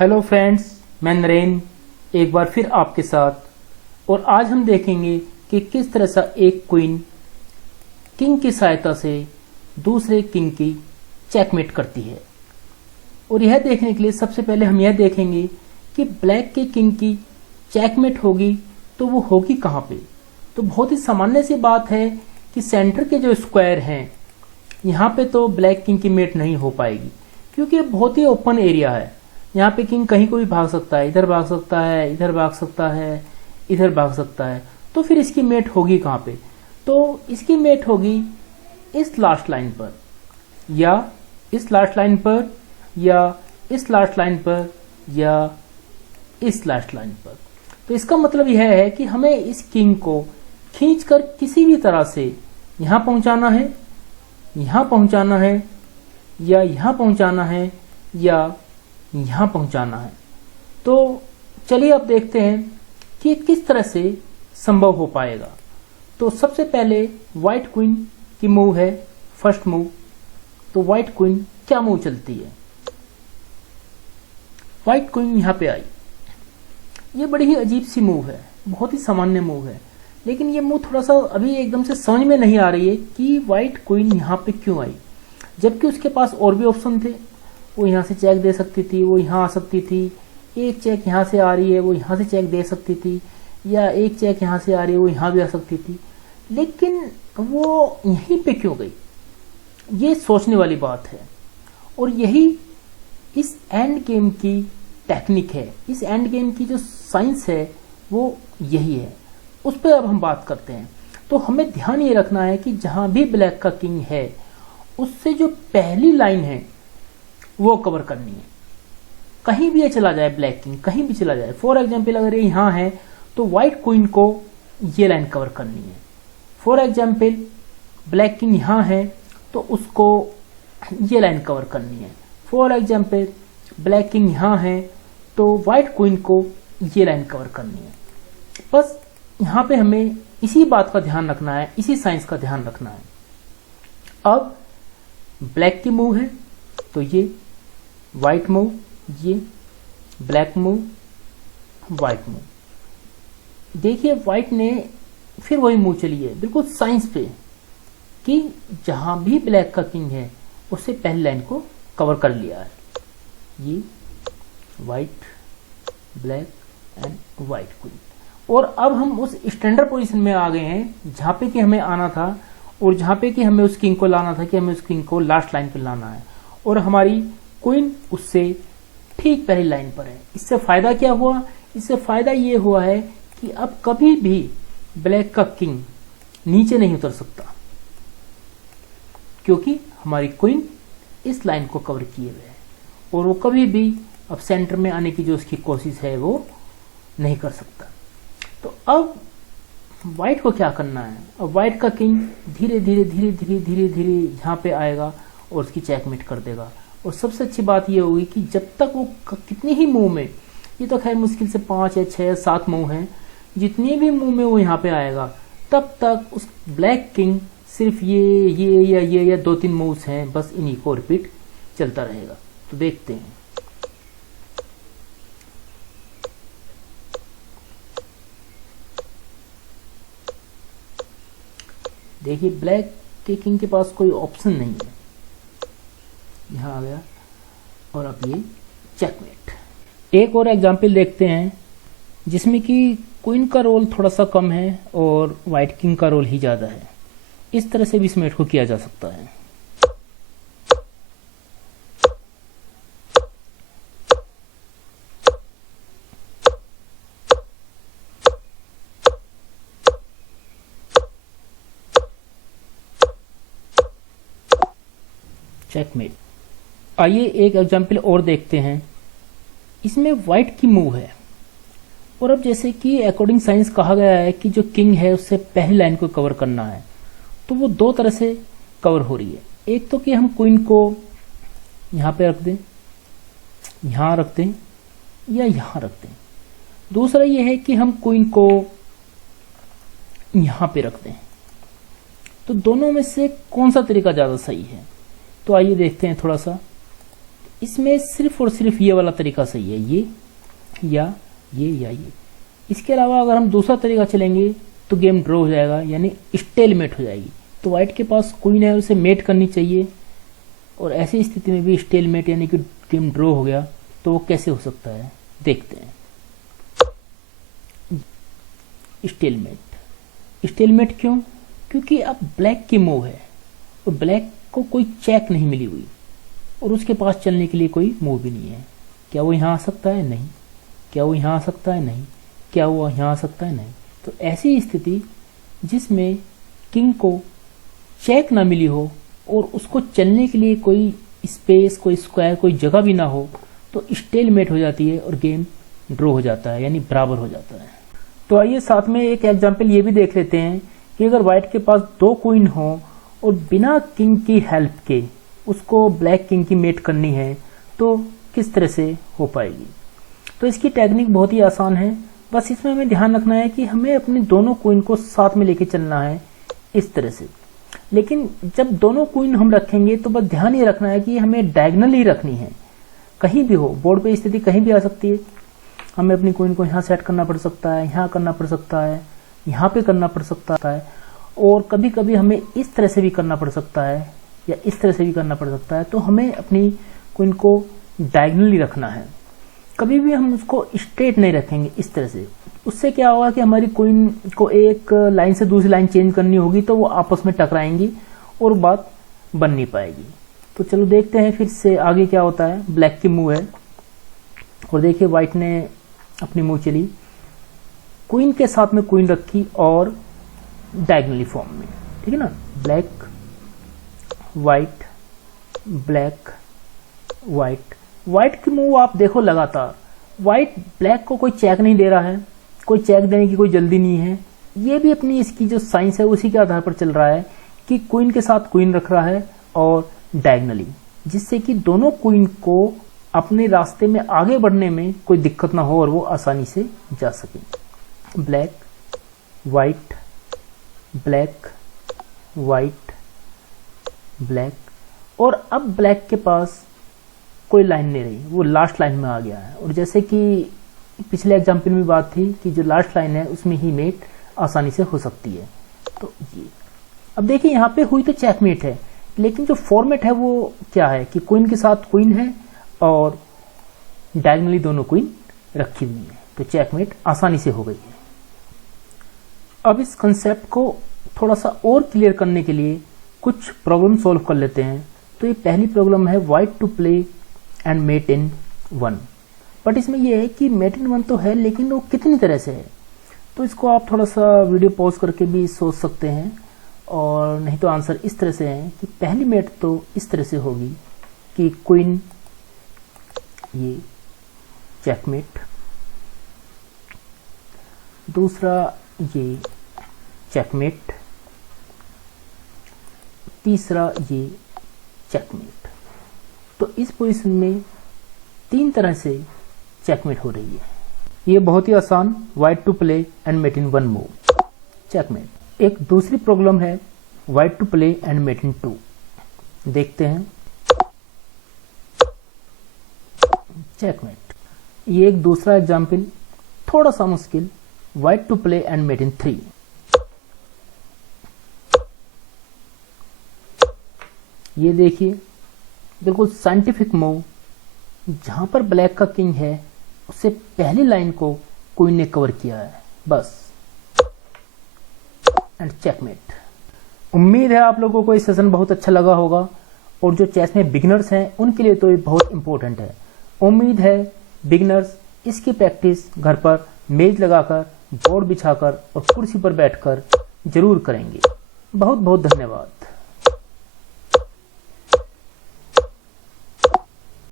Hello friends, मैं नरेंद्र एक बार फिर आपके साथ। और आज हम देखेंगे कि किस तरह से एक क्वीन किंग की सहायता से दूसरे किंग की चेकमेट करती है। और यह देखने के लिए सबसे पहले हम यह देखेंगे कि ब्लैक के किंग की चेकमेट होगी तो वो होगी कहाँ पे। तो बहुत ही सामान्य सी बात है कि सेंटर के जो स्क्वायर हैं यहाँ पे तो ब्लैक किंग की मेट नहीं हो पाएगी, क्योंकि ये बहुत ही ओपन एरिया है। यहाँ पे किंग कहीं को भी भाग सकता है, इधर भाग सकता है, इधर भाग सकता है, इधर भाग सकता है। तो फिर इसकी मेट होगी कहाँ पे? तो इसकी मेट होगी इस लास्ट लाइन पर, या इस लास्ट लाइन पर, या इस लास्ट लाइन पर, या इस लास्ट लाइन पर। तो इसका मतलब यह है कि हमें इस किंग को खींचकर किसी भी तरह से यहाँ पहुंचाना है, यहाँ पहुंचाना है, या यहाँ पहुंचाना है, या यहाँ पहुंचाना है। तो चलिए अब देखते हैं कि किस तरह से संभव हो पाएगा। तो सबसे पहले व्हाइट क्वीन की मूव है, फर्स्ट मूव। तो व्हाइट क्वीन क्या मूव चलती है? व्हाइट क्वीन यहाँ पे आई। ये बड़ी ही अजीब सी मूव है, बहुत ही सामान्य मूव है, लेकिन ये मूव थोड़ा सा अभी एकदम से समझ में नहीं आ रही है कि व्हाइट क्वीन यहाँ पे क्यों आई, जबकि उसके पास और भी ऑप्शन थे। वो यहाँ से चेक दे सकती थी, वो यहाँ आ सकती थी, एक चेक यहाँ से आ रही है वो यहाँ से चेक दे सकती थी, या एक चेक यहाँ से आ रही है वो यहाँ भी आ सकती थी। लेकिन वो यहीं पे क्यों गई, ये सोचने वाली बात है। और यही इस एंड गेम की टेक्निक है, इस एंड गेम की जो साइंस है वो यही है। उस पर अब हम बात करते हैं। तो हमें ध्यान ये रखना है कि जहां भी ब्लैक का किंग है उससे जो पहली लाइन है वो कवर करनी है। कहीं भी ये चला जाए, ब्लैक किंग कहीं भी चला जाए, फॉर एग्जाम्पल अगर ये यहां है तो व्हाइट क्वीन को ये लाइन कवर करनी है। फॉर एग्जाम्पल ब्लैक किंग यहां है तो उसको ये लाइन कवर करनी है। फॉर एग्जाम्पल ब्लैक किंग यहां है तो व्हाइट क्वीन को ये लाइन कवर करनी है। बस यहां पे हमें इसी बात का ध्यान रखना है, इसी साइंस का ध्यान रखना है। अब ब्लैक की मूव है तो ये व्हाइट मूव, ये ब्लैक मूव, व्हाइट मूव। देखिए व्हाइट ने फिर वही मूव चली है, बिल्कुल साइंस पे, कि जहां भी ब्लैक का किंग है उससे पहली लाइन को कवर कर लिया है। ये white, black and white queen. और अब हम उस स्टैंडर्ड पोजीशन में आ गए हैं जहां पे कि हमें आना था, और जहां पे कि हमें उस किंग को लाना था, कि हमें उस किंग को लास्ट लाइन पे लाना है, और हमारी क्वीन उससे ठीक पहली लाइन पर है। इससे फायदा क्या हुआ? इससे फायदा ये हुआ है कि अब कभी भी ब्लैक का किंग नीचे नहीं उतर सकता, क्योंकि हमारी क्वीन इस लाइन को कवर किए हुए है, और वो कभी भी अब सेंटर में आने की जो उसकी कोशिश है वो नहीं कर सकता। तो अब व्हाइट को क्या करना है? अब व्हाइट का किंग धीरे धीरे धीरे धीरे धीरे धीरे यहाँ पे आएगा और उसकी चेकमेट कर देगा। और सबसे अच्छी बात ये होगी कि जब तक वो कितने ही मूव में, ये तो खैर मुश्किल से 5 या 6 या 7 मूव हैं, जितने भी मूव में वो यहाँ पे आएगा तब तक उस ब्लैक किंग सिर्फ ये या 2-3 मूव्स हैं, बस इन्हीं को रिपीट चलता रहेगा। तो देखते हैं। देखिए ब्लैक के किंग के पास कोई ऑप्शन नहीं है, यहां आ गया, और अब ये चेकमेट। एक और एग्जांपल देखते हैं जिसमें कि क्वीन का रोल थोड़ा सा कम है और व्हाइट किंग का रोल ही ज्यादा है। इस तरह से भी इस मेट को किया जा सकता है। चेकमेट। आइए एक एग्जांपल और देखते हैं। इसमें व्हाइट की मूव है, और अब जैसे कि अकॉर्डिंग साइंस कहा गया है कि जो किंग है उससे पहली लाइन को कवर करना है, तो वो 2 तरह से कवर हो रही है। एक तो कि हम क्वीन को यहां पे रख दें, यहां रख दें, या यहां रख दें। दूसरा ये है कि हम क्वीन को यहां पे रख दें। तो दोनों में से कौन सा तरीका ज्यादा सही है? तो आइए देखते हैं थोड़ा सा। इसमें सिर्फ और सिर्फ ये वाला तरीका सही है, ये या ये। इसके अलावा अगर हम दूसरा तरीका चलेंगे तो गेम ड्रॉ हो जाएगा, यानी स्टेलमेट हो जाएगी। तो वाइट के पास क्वीन है, उसे मेट करनी चाहिए, और ऐसी स्थिति में भी स्टेलमेट यानी कि गेम ड्रॉ हो गया। तो वो कैसे हो सकता है देखते हैं। स्टेलमेट क्यों? क्योंकि अब ब्लैक की मूव है और ब्लैक को कोई चेक नहीं मिली हुई और उसके पास चलने के लिए कोई मूव भी नहीं है। क्या वो यहाँ आ सकता है? नहीं। क्या वो यहाँ आ सकता है? नहीं। क्या वो यहाँ आ सकता है? नहीं। तो ऐसी स्थिति जिसमें किंग को चेक ना मिली हो और उसको चलने के लिए कोई स्पेस, कोई स्क्वायर, कोई जगह भी ना हो, तो स्टेलमेट हो जाती है और गेम ड्रॉ हो जाता है, यानी बराबर हो जाता है। तो आइए साथ में एक एग्जांपल ये भी देख लेते हैं कि अगर व्हाइट के पास 2 क्वीन हो और बिना किंग की हेल्प के उसको ब्लैक किंग की मेट करनी है तो किस तरह से हो पाएगी। तो इसकी टेक्निक बहुत ही आसान है, बस इसमें हमें ध्यान रखना है कि हमें अपने दोनों क्वीन को साथ में लेके चलना है इस तरह से। लेकिन जब दोनों क्वीन हम रखेंगे तो बस ध्यान ये रखना है कि हमें डायगोनल ही रखनी है, कहीं भी हो, बोर्ड पे स्थिति कहीं भी आ सकती है। हमें अपनी क्वीन को यहाँ सेट करना पड़ सकता है, यहाँ करना पड़ सकता है, यहाँ पे करना पड़ सकता है, और कभी कभी हमें इस तरह से भी करना पड़ सकता है या इस तरह से भी करना पड़ सकता है। तो हमें अपनी क्वीन को डायगोनली रखना है, कभी भी हम उसको स्ट्रेट नहीं रखेंगे इस तरह से। उससे क्या होगा कि हमारी क्वीन को एक लाइन से दूसरी लाइन चेंज करनी होगी तो वो आपस में टकराएंगी और बात बन नहीं पाएगी। तो चलो देखते हैं फिर से आगे क्या होता है। ब्लैक की मूव है और देखिए व्हाइट ने अपनी मूव चली, क्वीन के साथ में क्वीन रखी और डायगोनली फॉर्म में, ठीक है ना। Black white, black white. White की मूव आप देखो लगातार, व्हाइट ब्लैक को कोई चेक नहीं दे रहा है, कोई चेक देने की कोई जल्दी नहीं है। ये भी अपनी इसकी जो साइंस है उसी के आधार पर चल रहा है कि क्वीन के साथ क्वीन रख रहा है और डायगोनली, जिससे कि दोनों क्वीन को अपने रास्ते में आगे बढ़ने में कोई दिक्कत ना हो और वो आसानी से जा सके। Black white, black white, black, और अब ब्लैक के पास कोई लाइन नहीं रही, वो लास्ट लाइन में आ गया है। और जैसे कि पिछले एग्जाम्पल में बात थी कि जो लास्ट लाइन है उसमें ही मेट आसानी से हो सकती है। तो ये अब देखिए यहाँ पे हुई तो चेकमेट है, लेकिन जो फॉर्मेट है वो क्या है कि क्वीन के साथ क्वीन है और डायगोनली दोनों क्वीन रखी हुई है, तो चेकमेट आसानी से हो गई है। अब इस कंसेप्ट को थोड़ा सा और क्लियर करने के लिए कुछ प्रॉब्लम सॉल्व कर लेते हैं। तो ये पहली प्रॉब्लम है white to play and mate in 1, but इसमें यह है कि मेट इन 1 तो है लेकिन वो कितनी तरह से है। तो इसको आप थोड़ा सा वीडियो पॉज करके भी सोच सकते हैं, और नहीं तो आंसर इस तरह से है कि पहली मेट तो इस तरह से होगी कि क्वीन ये चेकमेट, दूसरा ये चेकमेट, तीसरा ये चेकमेट। तो इस पोजीशन में 3 तरह से चेकमेट हो रही है। ये बहुत ही आसान, white to play and mate in 1 move, checkmate. एक दूसरी प्रॉब्लम है white to play and mate in 2, देखते हैं। चेकमेट। ये एक दूसरा एग्जाम्पल, थोड़ा सा मुश्किल, white to play and mate in 3। ये देखिए बिल्कुल साइंटिफिक मूव, जहां पर ब्लैक का किंग है उससे पहली लाइन को क्वीन ने कवर किया है, बस, एंड चेकमेट। उम्मीद है आप लोगों को ये सेशन बहुत अच्छा लगा होगा, और जो चेस में बिगिनर्स हैं उनके लिए तो ये बहुत इंपॉर्टेंट है। उम्मीद है बिगिनर्स इसकी प्रैक्टिस घर पर मेज लगाकर, बोर्ड बिछाकर और कुर्सी पर बैठकर जरूर करेंगे। बहुत बहुत धन्यवाद।